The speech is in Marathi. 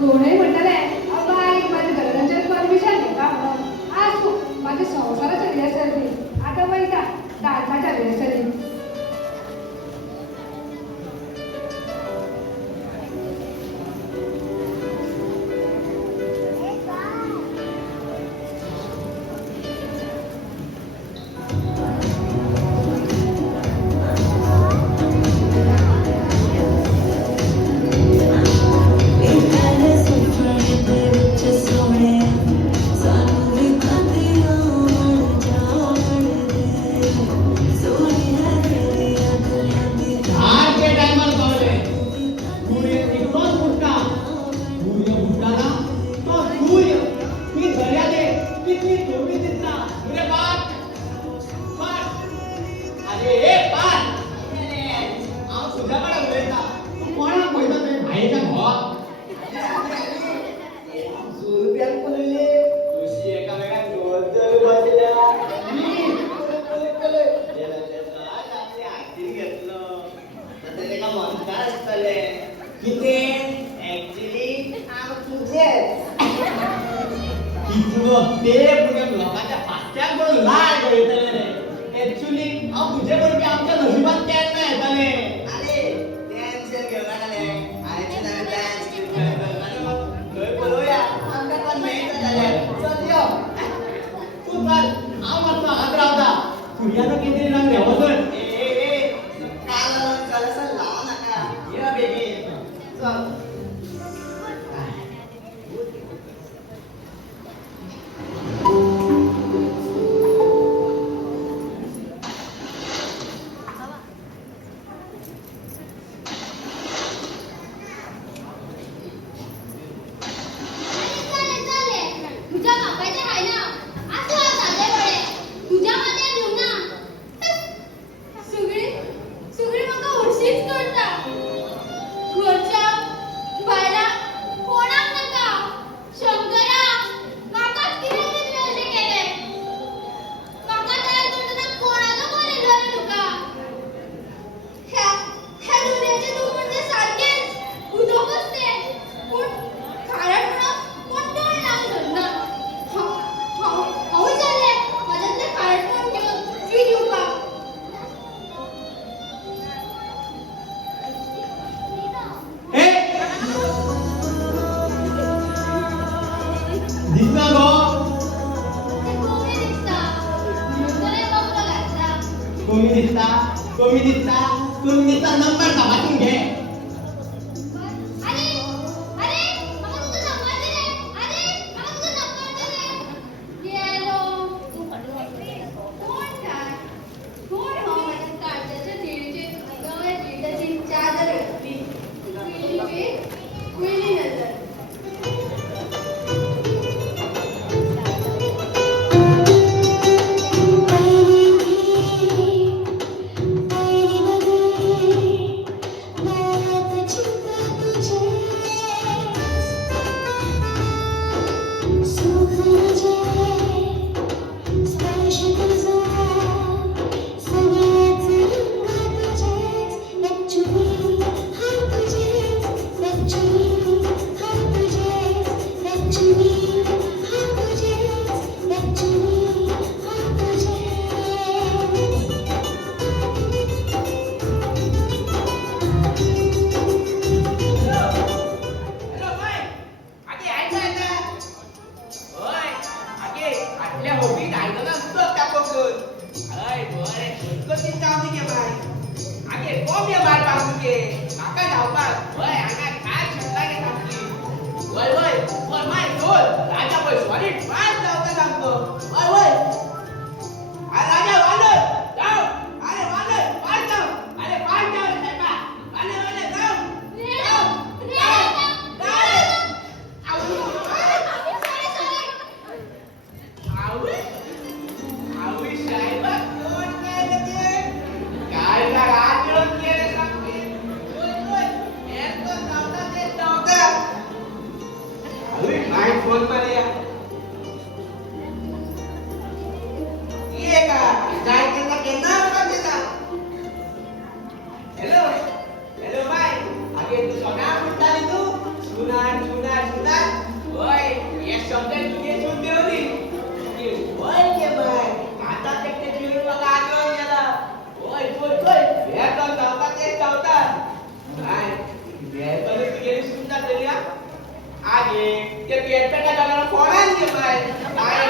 कोणही म्हटलं बाई माझ्या घरच्यांच्या परमिशन घेता म्हणून आज तू माझ्या संसाराच्या रिहर्सली आता बाई का डान्साच्या रिहर्सली नंबर तपासून घे. सामके नाका धावपाक वय हांगा काय चिंता घे सामकी वय वय वर माय सोल राजा पय सॉरी पास धावता सामको वय वय अरे राजा वांदर जाओ अरे वांदर पास जाओ अरे पास जाओ साहेबा वांदर वांदर जाओ आवी साहेबा कोण काय ते काय का राजन केले सांगते ओय ओय एक तो धावता ते धावता आवी काय फोन मारिया ये का काय केला केना का देता हेलो हेलो भाई आगे तू सोना म्हणताली तू सुना सुना सुना ओय ये शब्द तुझे सुनते होती की ओय के भाई आता तक ते जीवन बघा आगवून गेला ओय ओय ओय हे तो धावता ते धावता काय हे तो तू गेली सुनता तरी आगे ते पेट का जाणार फोन आण के भाई काय